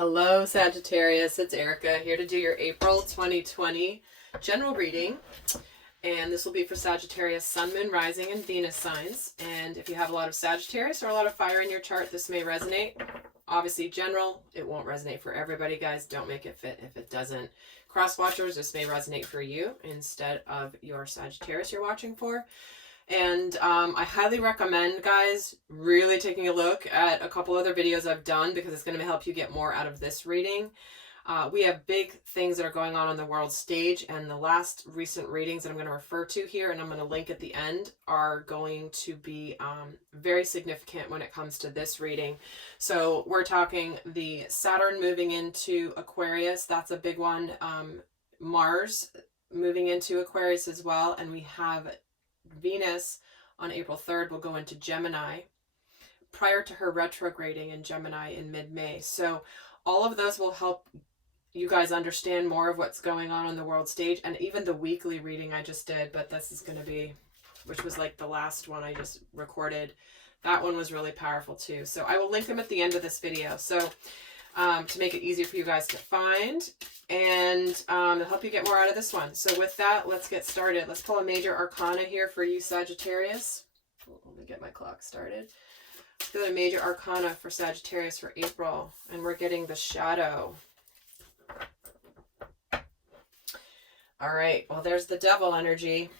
Hello Sagittarius, it's Erika here to do your April 2020 general reading. And this will be for Sagittarius, Sun, Moon, Rising, and Venus signs. And if you have a lot of Sagittarius or a lot of fire in your chart, this may resonate. Obviously general, it won't resonate for everybody, guys. Don't make it fit if it doesn't. Cross watchers, this may resonate for you instead of your Sagittarius you're watching for. And I highly recommend, guys, really taking a look at a couple other videos I've done because it's going to help you get more out of this reading. We have big things that are going on the world stage, and the last recent readings that I'm going to refer to here, and I'm going to link at the end, are going to be very significant when it comes to this reading. So we're talking the Saturn moving into Aquarius. That's a big one. Mars moving into Aquarius as well, and we have Venus on April 3rd will go into Gemini prior to her retrograding in Gemini in mid-May. So all of those will help you guys understand more of what's going on the world stage, and even the weekly reading I just did, but this is going to be, which was like the last one I just recorded. That one was really powerful too. So I will link them at the end of this video. So to make it easier for you guys to find and to help you get more out of this one. So with that, let's get started. Let's pull a major arcana here for you, Sagittarius. Let me get my clock started. Let's go to major arcana for Sagittarius for April, and we're getting the shadow. All right, well, there's the devil energy.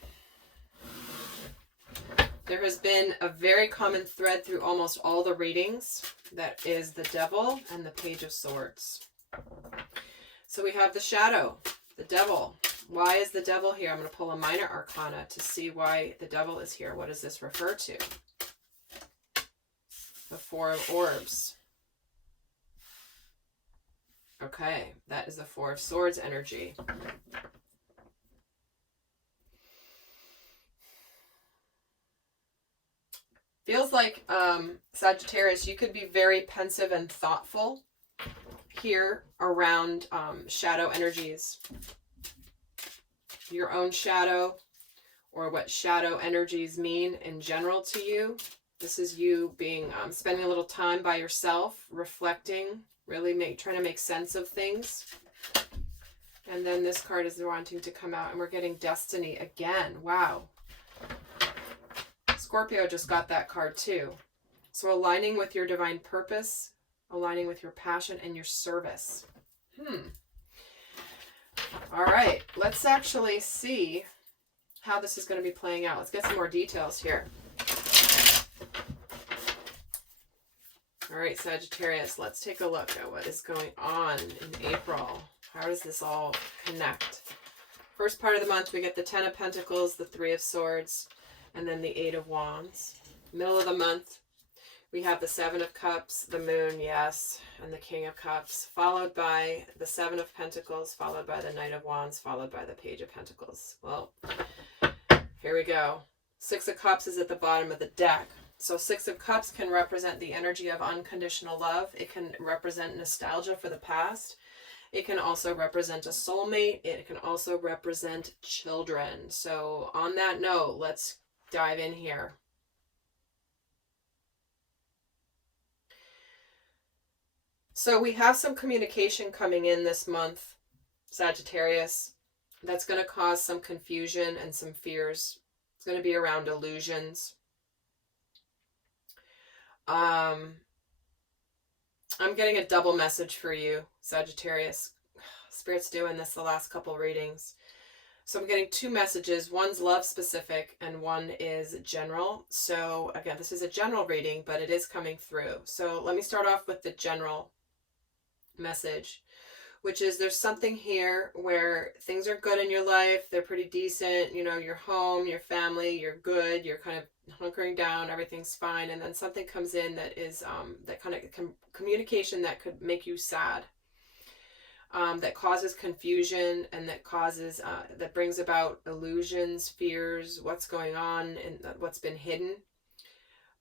There has been a very common thread through almost all the readings. That is the devil and the Page of Swords. So we have the shadow, the devil. Why is the devil here? I'm going to pull a minor arcana to see why the devil is here. What does this refer to? The Four of Orbs. Okay, that is the Four of Swords energy. Feels like, Sagittarius, you could be very pensive and thoughtful here around shadow energies. Your own shadow, or what shadow energies mean in general to you. This is you being spending a little time by yourself, reflecting, really trying to make sense of things. And then this card is wanting to come out, and we're getting destiny again. Wow. Scorpio just got that card too. So aligning with your divine purpose, aligning with your passion and your service. All right, let's actually see how this is going to be playing out. Let's get some more details here. All right, Sagittarius, let's take a look at what is going on in April. How does this all connect? First part of the month, we get the Ten of Pentacles, the Three of Swords, and then the Eight of Wands. Middle of the month, we have the Seven of Cups, the Moon, yes, and the King of Cups, followed by the Seven of Pentacles, followed by the Knight of Wands, followed by the Page of Pentacles. Well, here we go. Six of Cups is at the bottom of the deck. So Six of Cups can represent the energy of unconditional love. It can represent nostalgia for the past. It can also represent a soulmate. It can also represent children. So on that note, let's dive in here. So we have some communication coming in this month, Sagittarius, that's going to cause some confusion and some fears. It's going to be around illusions. I'm getting a double message for you, Sagittarius. Spirit's doing this the last couple readings. So I'm getting two messages. One's love specific and one is general. So again, this is a general reading, but it is coming through. So let me start off with the general message, which is there's something here where things are good in your life. They're pretty decent. You know, your home, your family, you're good. You're kind of hunkering down. Everything's fine. And then something comes in that is that kind of communication that could make you sad. That causes confusion and that causes, that brings about illusions, fears, what's going on and what's been hidden.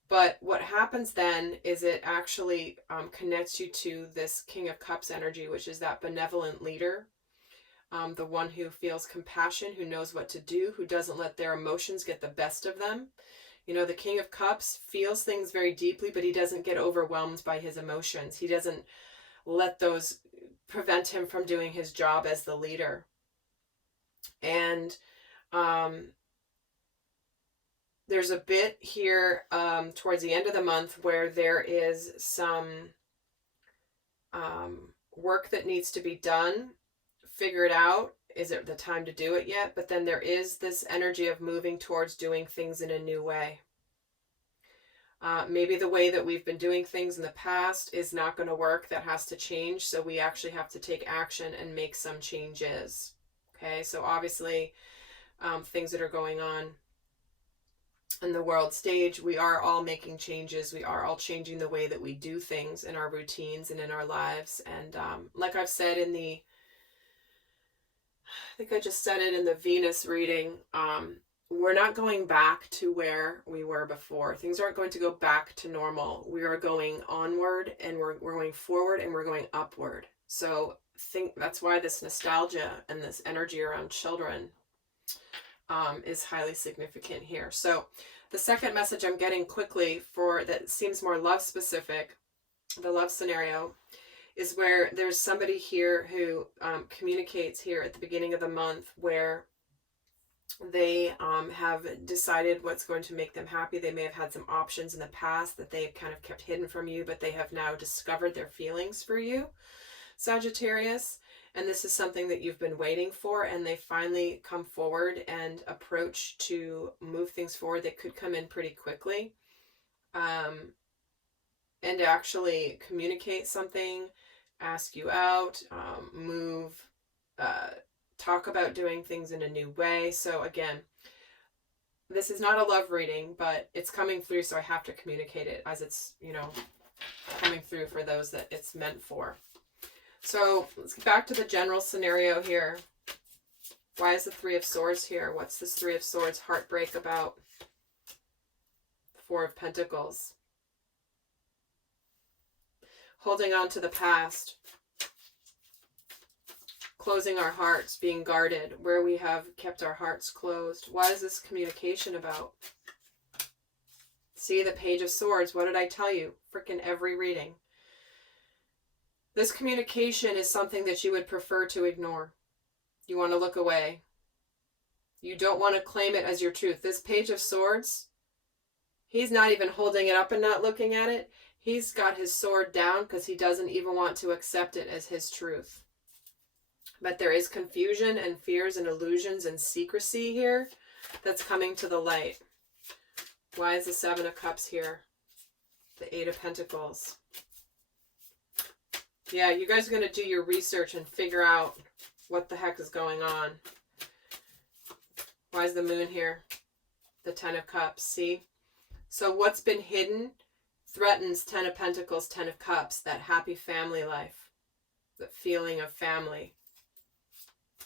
But what happens then is it actually connects you to this King of Cups energy, which is that benevolent leader, the one who feels compassion, who knows what to do, who doesn't let their emotions get the best of them. You know, the King of Cups feels things very deeply, but he doesn't get overwhelmed by his emotions. He doesn't let those prevent him from doing his job as the leader. And there's a bit here towards the end of the month where there is some work that needs to be done. Figure it out. Is it the time to do it yet? But then there is this energy of moving towards doing things in a new way. Maybe the way that we've been doing things in the past is not going to work. That has to change. So we actually have to take action and make some changes. Okay, so obviously things that are going on in the world stage, we are all making changes. We are all changing the way that we do things in our routines and in our lives. And like I've said in the, I think I just said it in the Venus reading, we're not going back to where we were before. Things aren't going to go back to normal. We are going onward, and we're going forward, and we're going upward. So that's why this nostalgia and this energy around children is highly significant here. So the second message I'm getting quickly for that seems more love specific, the love scenario, is where there's somebody here who communicates here at the beginning of the month where they have decided what's going to make them happy. They may have had some options in the past that they've kind of kept hidden from you, but they have now discovered their feelings for you, Sagittarius. And this is something that you've been waiting for, and they finally come forward and approach to move things forward. They could come in pretty quickly and actually communicate something, ask you out, talk about doing things in a new way. So again, this is not a love reading, but it's coming through, so I have to communicate it as it's, coming through for those that it's meant for. So let's get back to the general scenario here. Why is the Three of Swords here? What's this Three of Swords heartbreak about? Four of Pentacles. Holding on to the past. Closing our hearts, being guarded, where we have kept our hearts closed. Why is this communication about? See the Page of Swords. What did I tell you? Freaking every reading. This communication is something that you would prefer to ignore. You want to look away. You don't want to claim it as your truth. This Page of Swords, he's not even holding it up and not looking at it. He's got his sword down because he doesn't even want to accept it as his truth. But there is confusion and fears and illusions and secrecy here that's coming to the light. Why is the Seven of Cups here? The Eight of Pentacles. Yeah, you guys are going to do your research and figure out what the heck is going on. Why is the Moon here? The Ten of Cups, see? So what's been hidden threatens Ten of Pentacles, Ten of Cups, that happy family life, that feeling of family.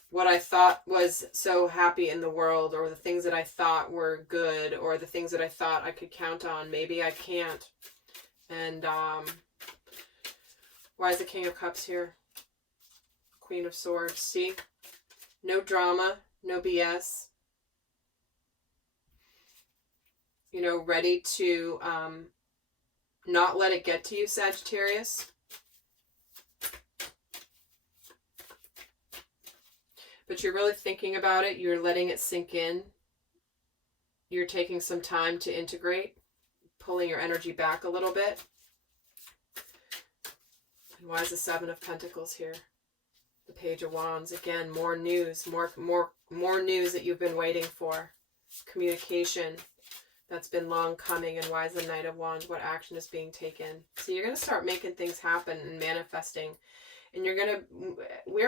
What I thought was so happy in the world, or the things that I thought were good, or the things that I thought I could count on, maybe I can't. And why is the King of Cups here? Queen of Swords, see? No drama, no BS. Ready to not let it get to you, Sagittarius. But you're really thinking about it. You're letting it sink in. You're taking some time to integrate, pulling your energy back a little bit. And why is the Seven of Pentacles here? The Page of Wands. Again, more news, more news that you've been waiting for. Communication that's been long coming. And why is the Knight of Wands? What action is being taken? So you're going to start making things happen and manifesting. And we're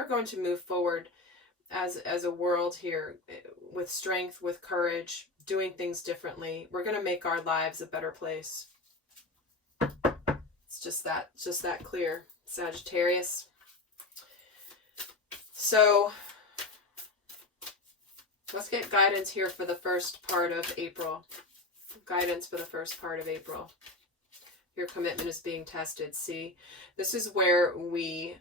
going to move forward as a world here with strength, with courage, doing things differently. We're going to make our lives a better place. It's just that clear, Sagittarius. So let's get guidance here for the first part of April. Guidance for the first part of April. Your commitment is being tested. See, this is where we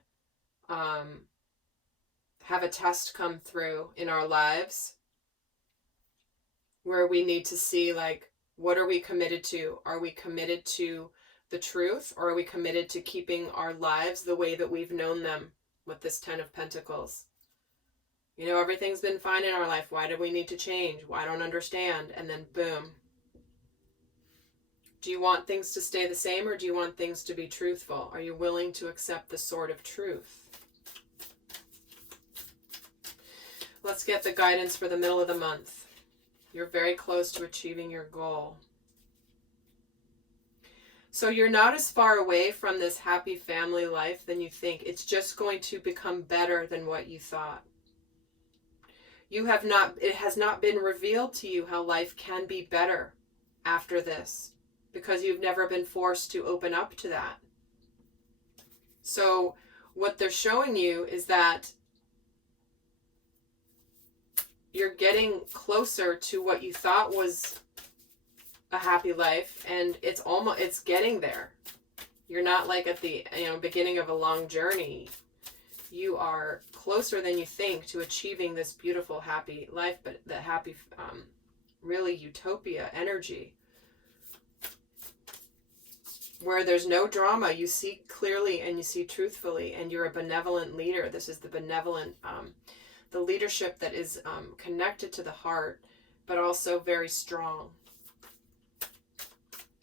have a test come through in our lives where we need to see, like, what are we committed to? Are we committed to the truth, or are we committed to keeping our lives the way that we've known them with this 10 of Pentacles? You know, everything's been fine in our life. Why do we need to change? Well, I don't understand. And then boom. Do you want things to stay the same, or do you want things to be truthful? Are you willing to accept the sword of truth? Let's get the guidance for the middle of the month. You're very close to achieving your goal. So you're not as far away from this happy family life than you think. It's just going to become better than what you thought. It has not been revealed to you how life can be better after this, because you've never been forced to open up to that. So what they're showing you is that you're getting closer to what you thought was a happy life, and it's getting there. You're not like at the beginning of a long journey. You are closer than you think to achieving this beautiful happy life, but the happy really utopia energy where there's no drama. You see clearly and you see truthfully, and you're a benevolent leader. This is the benevolent the leadership that is connected to the heart, but also very strong.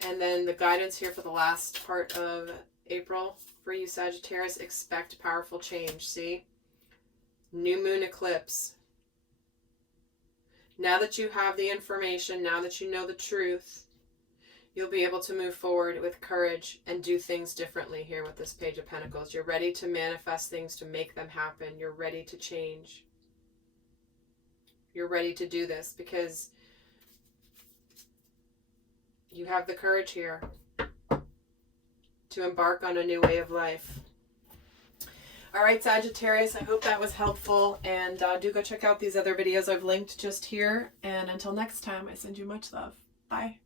And then the guidance here for the last part of April for you, Sagittarius: expect powerful change. See? New moon eclipse. Now that you have the information, now that you know the truth, you'll be able to move forward with courage and do things differently here with this Page of Pentacles. You're ready to manifest things, to make them happen. You're ready to change. You're ready to do this because you have the courage here to embark on a new way of life. All right, Sagittarius, I hope that was helpful. And do go check out these other videos I've linked just here. And until next time, I send you much love. Bye.